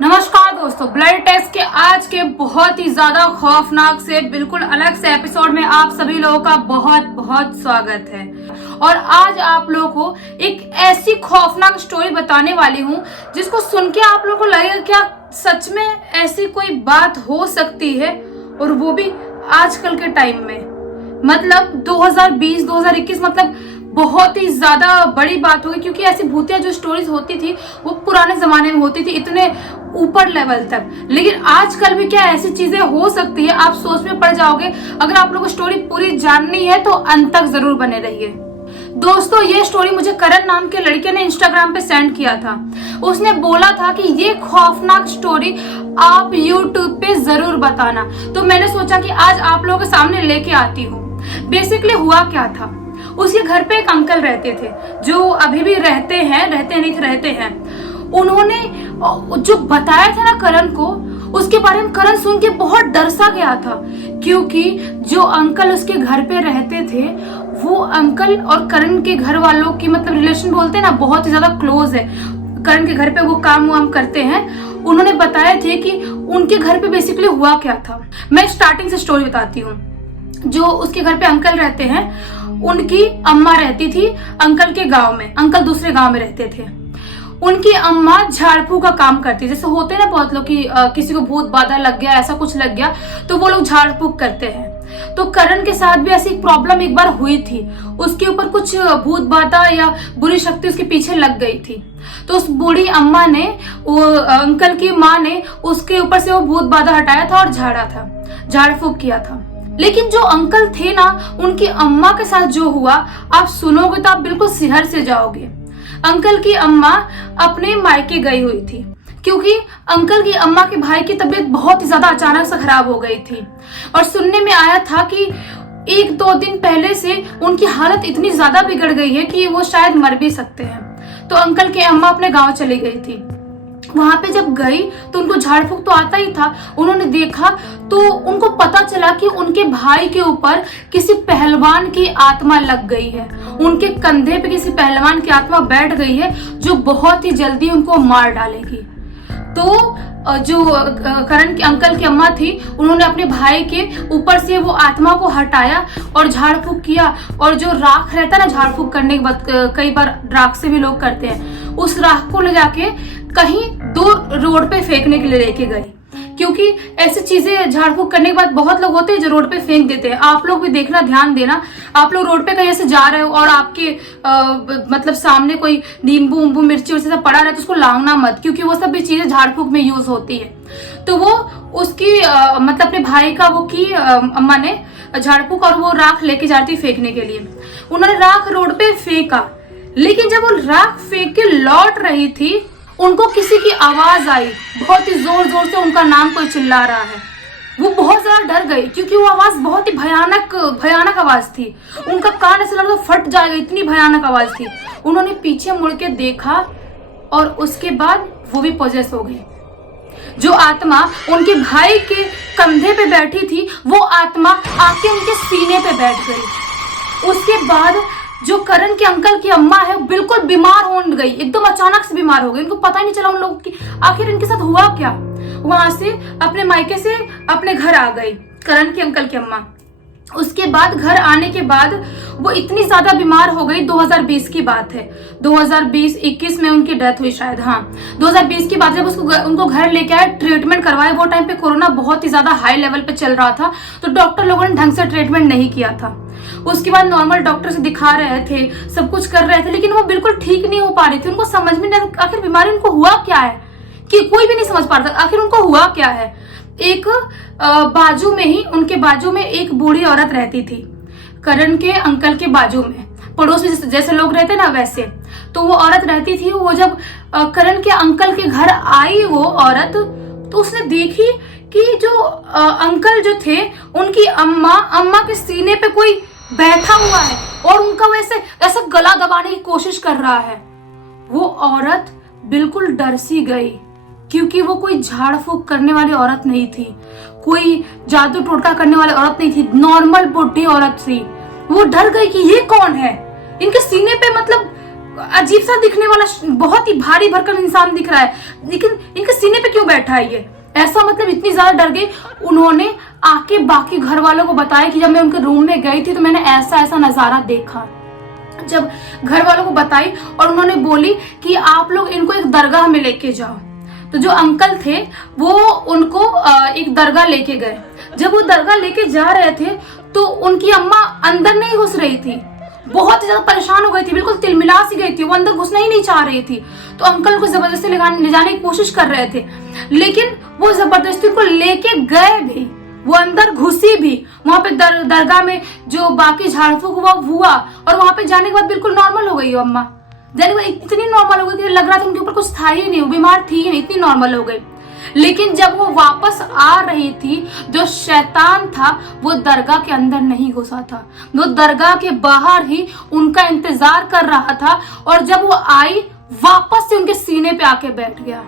नमस्कार दोस्तों, blood test के आज के बहुत ही ज्यादा खौफनाक से बिल्कुल अलग से एपिसोड में आप सभी लोगों का बहुत बहुत स्वागत है। और आज आप लोगों को एक ऐसी खौफनाक स्टोरी बताने वाली हूँ जिसको सुन के आप लोगों को लगेगा क्या सच में ऐसी कोई बात हो सकती है, और वो भी आजकल के टाइम में। मतलब 2020-2021 मतलब बहुत ही ज्यादा बड़ी बात होगी, क्योंकि ऐसी भूतिया जो स्टोरीज होती थी वो पुराने जमाने में होती थी इतने ऊपर लेवल तक। लेकिन आजकल भी क्या ऐसी चीजें हो सकती है, आप सोच में पड़ जाओगे। अगर आप लोगों को स्टोरी पूरी जाननी है तो अंत तक जरूर बने रहिए। दोस्तों, ये स्टोरी मुझे करण नाम के लड़के ने इंस्टाग्राम पे सेंड किया था। उसने बोला था कि ये खौफनाक स्टोरी आप यूट्यूब पे जरूर बताना, तो मैंने सोचा कि आज आप लोगों के सामने लेके आती हूँ। बेसिकली हुआ क्या था, उसके घर पे एक अंकल रहते थे जो अभी भी रहते हैं। उन्होंने जो बताया था ना करण को, उसके बारे में करण सुन के बहुत डर सा गया था, क्योंकि जो अंकल उसके घर पे रहते थे वो अंकल और करण के घर वालों की मतलब रिलेशन बोलते हैं ना, बहुत ही ज्यादा क्लोज है। करण के घर पे वो काम वाम करते हैं। उन्होंने बताया थे कि उनके घर पे बेसिकली हुआ क्या था। मैं स्टार्टिंग से स्टोरी बताती हूँ। जो उसके घर पे अंकल रहते हैं, उनकी अम्मा रहती थी अंकल के गांव में। अंकल दूसरे गांव में रहते थे। उनकी अम्मा झाड़ फूक का काम करती, जैसे होते हैं ना बहुत लोग कि किसी को भूत बाधा लग गया, ऐसा कुछ लग गया तो वो लोग झाड़ फूक करते हैं। तो करण के साथ भी ऐसी प्रॉब्लम एक बार हुई थी। उसके ऊपर कुछ भूत बाधा या बुरी शक्ति उसके पीछे लग गई थी। तो उस बूढ़ी अम्मा ने, वो अंकल की माँ ने उसके ऊपर से वो भूत बाधा हटाया था और झाड़ फूक किया था। लेकिन जो अंकल थे ना, उनकी अम्मा के साथ जो हुआ, आप सुनोगे तो आप बिल्कुल सिहर से जाओगे। अंकल की अम्मा अपने मायके गई हुई थी, क्योंकि अंकल की अम्मा के भाई की तबीयत बहुत ही ज्यादा अचानक से खराब हो गई थी। और सुनने में आया था कि 1-2 दिन पहले से उनकी हालत इतनी ज्यादा बिगड़ गई है कि वो शायद मर भी सकते हैं। तो अंकल की अम्मा अपने गांव चली गई थी। वहां पे जब गई तो उनको झाड़ फूक तो आता ही था। उन्होंने देखा तो उनको पता चला कि उनके भाई के ऊपर किसी पहलवान की आत्मा लग गई है। उनके कंधे पे किसी पहलवान की आत्मा बैठ गई है जो बहुत ही जल्दी उनको मार डालेगी। तो जो करण के अंकल की अम्मा थी, उन्होंने अपने भाई के ऊपर से वो आत्मा को हटाया और झाड़ फूक किया। और जो राख रहता है ना झाड़ फूक करने के बाद, कई बार राख से भी लोग करते हैं, उस राख को ले जाके कहीं दूर रोड पे फेंकने के लिए लेके गई। क्योंकि ऐसी चीजें झाड़ फूक करने के बाद बहुत लोग होते हैं जो रोड पे फेंक देते हैं। आप लोग भी देखना, ध्यान देना। आप लोग रोड पे कहीं से जा रहे हो और आपके मतलब सामने कोई नींबू उम्बू मिर्ची वैसे सब पड़ा रहा है तो उसको लाऊना मत, क्योंकि वो सब भी चीजें झाड़ फूक में यूज होती है। तो वो उसकी मतलब अपने भाई का वो की अम्मा ने झाड़ फूक और वो राख लेके जाती फेंकने के लिए। उन्होंने राख रोड पे फेंका, लेकिन जब वो राख फेंक के लौट रही थी, उनको किसी की आवाज आई। बहुत ही जोर जोर से उनका नाम कोई चिल्ला रहा है। वो बहुत ज्यादा डर गई, क्योंकि वो आवाज बहुत ही भयानक आवाज थी। उनका कान ऐसा लग रहा था फट जाएगा, इतनी भयानक आवाज थी। उन्होंने पीछे मुड़ के देखा और उसके बाद वो भी पोजेस हो गई। जो आत्मा उनके भाई के कंधे पे बैठी थी, वो आत्मा आके उनके सीने पे बैठ गई। उसके बाद जो करण के अंकल की अम्मा है, बिल्कुल बीमार हो गई, एकदम अचानक से बीमार हो गई। उनको पता ही नहीं चला उन लोगों की आखिर इनके साथ हुआ क्या। वहां से अपने मायके से अपने घर आ गई करण के अंकल की अम्मा। उसके बाद घर आने के बाद वो इतनी ज्यादा बीमार हो गई। 2020 की बात है, 2020-21 में उनकी डेथ हुई शायद। हाँ, 2020 की बात। जब उनको घर लेके आए, ट्रीटमेंट करवाए। वो टाइम पे कोरोना बहुत ही ज्यादा हाई लेवल पे चल रहा था, तो डॉक्टर लोगों ने ढंग से ट्रीटमेंट नहीं किया था। उसके बाद नॉर्मल डॉक्टर से दिखा रहे थे, सब कुछ कर रहे थे, लेकिन वो बिल्कुल ठीक नहीं हो पा रही थी। उनको समझ में नहीं आखिर बीमारी उनको हुआ क्या है, कि कोई भी नहीं समझ पा रहा था आखिर उनको हुआ क्या है। एक बाजू में ही, उनके बाजू में एक बूढ़ी औरत रहती थी, करण के अंकल के बाजू में, पड़ोस में जैसे लोग रहते ना वैसे। तो वो औरत रहती थी। वो जब करण के अंकल के घर आई वो औरत, तो उसने देखी कि जो अंकल जो थे, उनकी अम्मा के सीने पे कोई बैठा हुआ है और उनका वैसे ऐसा गला दबाने की कोशिश कर रहा है। वो औरत बिल्कुल डर सी गई, क्योंकि वो कोई झाड़ फूक करने वाली औरत नहीं थी, कोई जादू टोटका करने वाली औरत नहीं थी, नॉर्मल बुढ़ी औरत थी। वो डर गई कि ये कौन है। इनके सीने पे मतलब अजीब सा दिखने वाला बहुत ही भारी भरकम इंसान दिख रहा है, लेकिन इनके सीने पे क्यों बैठा है ये, ऐसा मतलब इतनी ज्यादा डर गई। उन्होंने आके बाकी घर वालों को बताया कि जब मैं उनके रूम में गई थी तो मैंने ऐसा ऐसा नजारा देखा। जब घर वालों को बताई और उन्होंने बोली कि आप लोग इनको एक दरगाह में लेके जाओ, तो जो अंकल थे वो उनको एक दरगाह लेके गए। जब वो दरगाह लेके जा रहे थे तो उनकी अम्मा अंदर नहीं घुस रही थी, बहुत ज्यादा परेशान हो गई थी, बिल्कुल तिलमिला सी गई थी, वो अंदर घुसना ही नहीं चाह रही थी। तो अंकल को जबरदस्ती ले जाने की कोशिश कर रहे थे, लेकिन वो जबरदस्ती को लेके गए भी, वो अंदर घुसी भी। वहां पे दरगाह में जो बाकी झाड़ फूक हुआ और वहां पे जाने के बाद बिल्कुल नॉर्मल हो गई वो अम्मा। जाने के बाद इतनी नॉर्मल हो गई कि लग रहा था उनके ऊपर कुछ था ही नहीं, वो बीमार थी ही नहीं, इतनी नॉर्मल हो गई। लेकिन जब वो वापस आ रही थी, जो शैतान था वो दरगाह के अंदर नहीं घुसा था, वो दरगाह के बाहर ही उनका इंतजार कर रहा था। और जब वो आई, वापस से उनके सीने पे आके बैठ गया।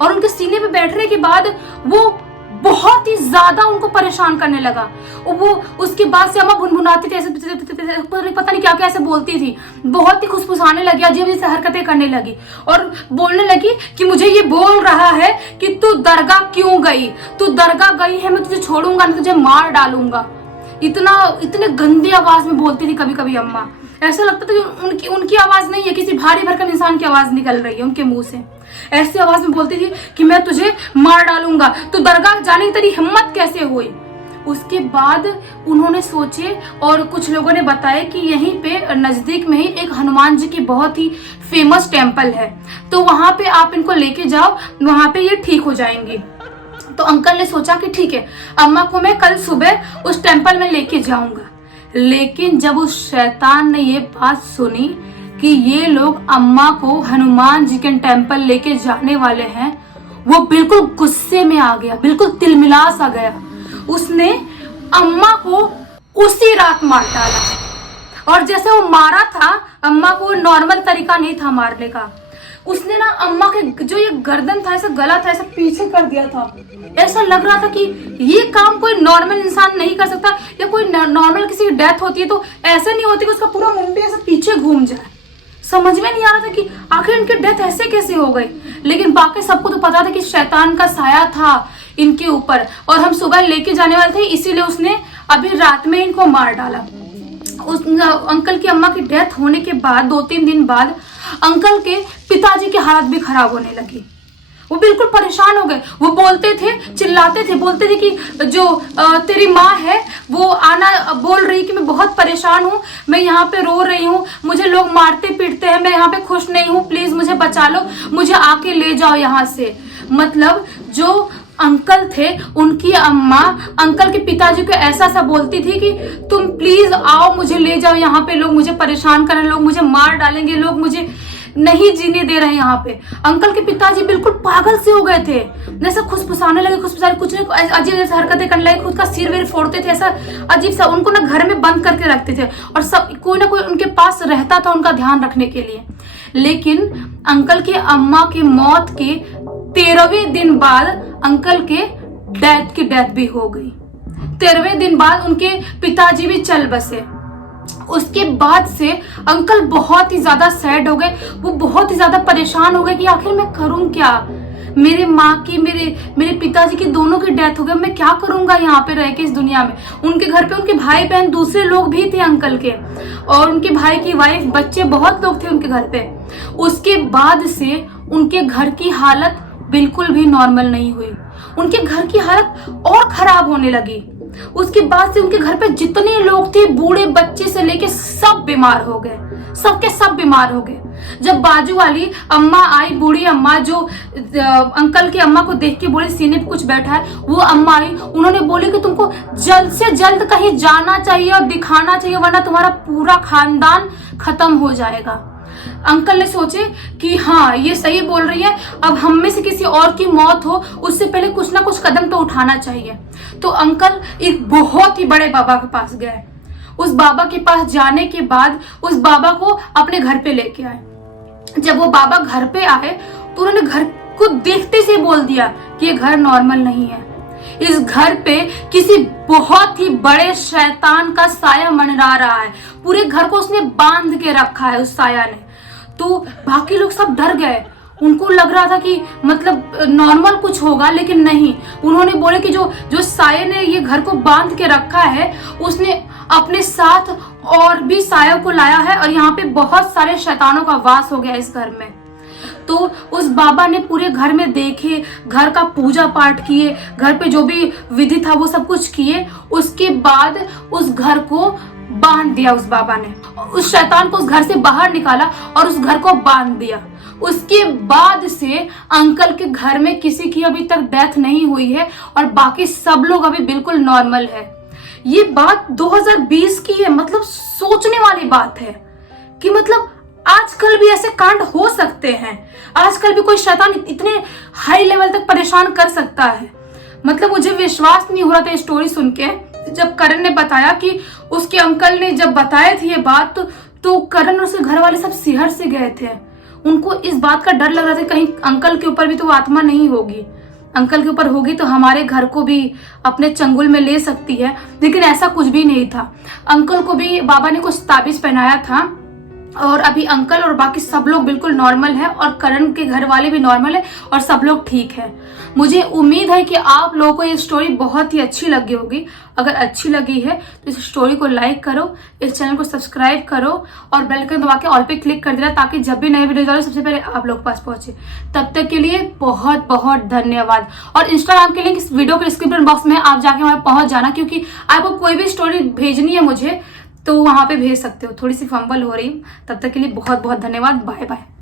और उनके सीने पे बैठने के बाद वो बहुत ही ज्यादा उनको परेशान करने लगा। वो उसके बाद से अम्मा भुनभुनाती थी, ऐसे पता नहीं क्या क्या ऐसे बोलती थी, बहुत ही खुसफुसाने लगी, अजीब अजीब हरकतें करने लगी और बोलने लगी कि मुझे ये बोल रहा है कि तू दरगाह क्यों गई, तू दरगाह गई है, मैं तुझे छोड़ूंगा नहीं, तुझे मार डालूंगा। इतने गंदी आवाज में बोलती थी कभी कभी अम्मा, ऐसा लगता था कि उनकी आवाज नहीं है, किसी भारी भरकम इंसान की आवाज निकल रही है उनके मुंह से। ऐसी आवाज में बोलती थी कि मैं तुझे मार डालूंगा, तो दरगाह जाने की तेरी हिम्मत कैसे हुई। उसके बाद उन्होंने सोचे और कुछ लोगों ने बताया कि यहीं पे नजदीक में ही एक हनुमान जी की बहुत ही फेमस टेम्पल है, तो वहां पे आप इनको लेके जाओ, वहां पे ये ठीक हो जाएंगे। तो अंकल ने सोचा कि ठीक है, अम्मा को मैं कल सुबह उस टेम्पल में लेके जाऊंगा। लेकिन जब उस शैतान ने ये बात सुनी कि ये लोग अम्मा को हनुमान जी के टेम्पल लेके जाने वाले हैं, वो बिल्कुल गुस्से में आ गया, बिल्कुल तिलमिला सा गया। उसने अम्मा को उसी रात मार डाला। और जैसे वो मारा था, अम्मा को नॉर्मल तरीका नहीं था मारने का, उसने ना अम्मा के जो ये गर्दन था, ऐसा गला था, ऐसा पीछे कर दिया था। ऐसा लग रहा था कि ये काम कोई नॉर्मल इंसान नहीं कर सकता, या कोई नॉर्मल किसी की डेथ होती है तो ऐसा नहीं होती कि उसका पूरा मुंडी ऐसा पीछे घूम जाए। समझ में नहीं आ रहा था कि आखिर इनकी डेथ ऐसे कैसे हो गई। लेकिन बाकी सबको तो पता था कि शैतान का साया था इनके ऊपर और हम सुबह लेके जाने वाले थे, इसीलिए उसने अभी रात में इनको मार डाला। उस अंकल की अम्मा की डेथ होने के बाद 2-3 दिन बाद अंकल के पिताजी की हालत भी खराब होने लगी। वो बिल्कुल परेशान हो गए। वो बोलते थे, चिल्लाते थे, बोलते थे कि जो तेरी माँ है वो आना बोल रही कि मैं बहुत परेशान हूँ, मैं यहाँ पे रो रही हूँ, मुझे लोग मारते पीटते हैं, मैं यहाँ पे खुश नहीं हूँ, प्लीज मुझे बचा लो, मुझे आके ले जाओ यहाँ से। मतलब जो अंकल थे, उनकी अम्मा अंकल के पिताजी को ऐसा सा बोलती थी कि तुम प्लीज आओ, मुझे ले जाओ यहाँ पे, लोग मुझे परेशान कर रहे हैं, लोग मुझे मार डालेंगे, लोग मुझे नहीं जीने दे रहे यहाँ पे। अंकल के पिताजी बिल्कुल पागल से हो गए थे, जैसे खुसफुसाने लगे, खुसफुसाने कुछ नहीं, अजीब जैसे हरकतें करने लगे, खुद का सिर वेर फोड़ते थे, ऐसा अजीब सा। उनको ना घर में बंद करके रखते थे और सब कोई ना कोई उनके पास रहता था उनका ध्यान रखने के लिए। लेकिन अंकल के अम्मा की मौत के 13वें दिन बाद अंकल के की डेथ भी हो गई। 13वें दिन बाद उनके पिताजी भी चल बसे। उसके बाद से अंकल बहुत ही ज्यादा सैड हो गए, वो बहुत ही ज्यादा परेशान हो गए कि आखिर मैं करूं क्या। मेरे माँ की, मेरे पिताजी की, दोनों की डेथ हो गई, मैं क्या करूंगा यहाँ पे रह के इस दुनिया में। उनके घर पे उनके भाई बहन दूसरे लोग भी थे अंकल के, और उनके भाई की वाइफ, बच्चे, बहुत लोग थे उनके घर पे। उसके बाद से उनके घर की हालत बिल्कुल भी नॉर्मल नहीं हुई, उनके घर की हालत और खराब होने लगी। उसके बाद से उनके घर पे जितने लोग थे, बूढ़े बच्चे से लेके सब बीमार हो गए, सबके सब बीमार हो गए। जब बाजू वाली अम्मा आई, बूढ़ी अम्मा, जो अंकल की अम्मा को देख के बोले सीने पे कुछ बैठा है, वो अम्मा आई, उन्होंने बोले कि तुमको जल्द से जल्द कहीं जाना चाहिए और दिखाना चाहिए, वरना तुम्हारा पूरा खानदान खत्म हो जाएगा। अंकल ने सोचे कि हाँ, ये सही बोल रही है, अब हम में से किसी और की मौत हो उससे पहले कुछ ना कुछ कदम तो उठाना चाहिए। तो अंकल एक बहुत ही बड़े बाबा के पास गए। उस बाबा के पास जाने के बाद उस बाबा को अपने घर पे लेके आए। जब वो बाबा घर पे आए तो उन्होंने घर को देखते से बोल दिया कि ये घर नॉर्मल नहीं है, इस घर पे किसी बहुत ही बड़े शैतान का साया मंडरा रहा है, पूरे घर को उसने बांध के रखा है उस साया ने। तो बाकी लोग सब डर गए, उनको लग रहा था कि मतलब नॉर्मल कुछ होगा, लेकिन नहीं। उन्होंने बोले कि जो साये ने ये घर को बांध के रखा है, उसने अपने साथ और भी सायों को लाया है और यहाँ पे बहुत सारे शैतानों का वास हो गया इस घर में। तो उस बाबा ने पूरे घर में देखे, घर का पूजा पाठ किए, घर पे जो भी विधि था वो सब कुछ किए। उसके बाद उस घर को बांध दिया उस बाबा ने, उस शैतान को उस घर से बाहर निकाला और उस घर को बांध दिया। उसके बाद से अंकल के घर में किसी की अभी तक डेथ नहीं हुई है और बाकी सब लोग अभी बिल्कुल नॉर्मल है। ये बात 2020 की है, मतलब सोचने वाली बात है कि मतलब आजकल भी ऐसे कांड हो सकते हैं, आजकल भी कोई शैतान इतने हाई लेवल तक परेशान कर सकता है। मतलब मुझे विश्वास नहीं हो रहा था ये स्टोरी सुन के, जब करण ने बताया कि उसके अंकल ने जब बताए थे ये बात, तो करण और उसके घर वाले सब सिहर से गए थे। उनको इस बात का डर लग रहा था कहीं अंकल के ऊपर भी तो आत्मा नहीं होगी, अंकल के ऊपर होगी तो हमारे घर को भी अपने चंगुल में ले सकती है। लेकिन ऐसा कुछ भी नहीं था। अंकल को भी बाबा ने कुछ ताबीज पहनाया था और अभी अंकल और बाकी सब लोग बिल्कुल नॉर्मल है और करण के घर वाले भी नॉर्मल है और सब लोग ठीक है। मुझे उम्मीद है कि आप लोगों को ये स्टोरी बहुत ही अच्छी लगी होगी। अगर अच्छी लगी है तो इस स्टोरी को लाइक करो, इस चैनल को सब्सक्राइब करो और बेल आइकन दबा के ऑल पे क्लिक कर देना, ताकि जब भी नए वीडियो डालो सबसे पहले आप लोग पास पहुंचे। तब तक के लिए बहुत बहुत धन्यवाद। और इंस्टाग्राम के लिंक इस वीडियो के डिस्क्रिप्शन बॉक्स में आप जाके वहां पहुंच जाना, क्योंकि आपको कोई भी स्टोरी भेजनी है मुझे तो वहां पे भेज सकते हो। थोड़ी सी फंबल हो रही हूँ। तब तक के लिए बहुत बहुत धन्यवाद। Bye bye.